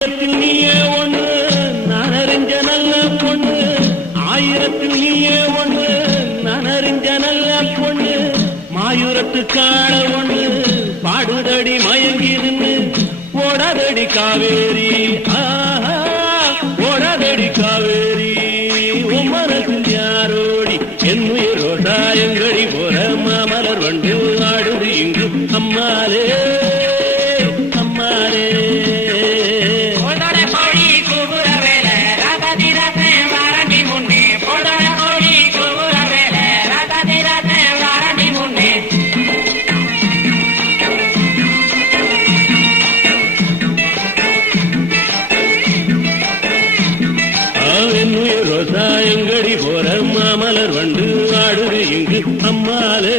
நீயே ஒண்ணு நான் அறிஞ்ச நல்ல பொண்ணு, ஆயிரத்தில் நீயே ஒண்ணு நான் அறிஞ்ச நல்ல பொண்ணு, மாயூரத்து காண ஒண்ணு பாடுதடி மயங்கிருந்து ஓடாதடி காவேரி, ஓடாதடி காவேரி, உம்மனத்தில் யாரோடி என்னுயிர் ரோசாயங்கடி போற மாமலர் வண்டு ஆடுது இங்கு அம்மாலே அம்மாலே. ரோசாயங்கடி போற மாமலர் வண்டு ஆடுது இங்கு அம்மாலே.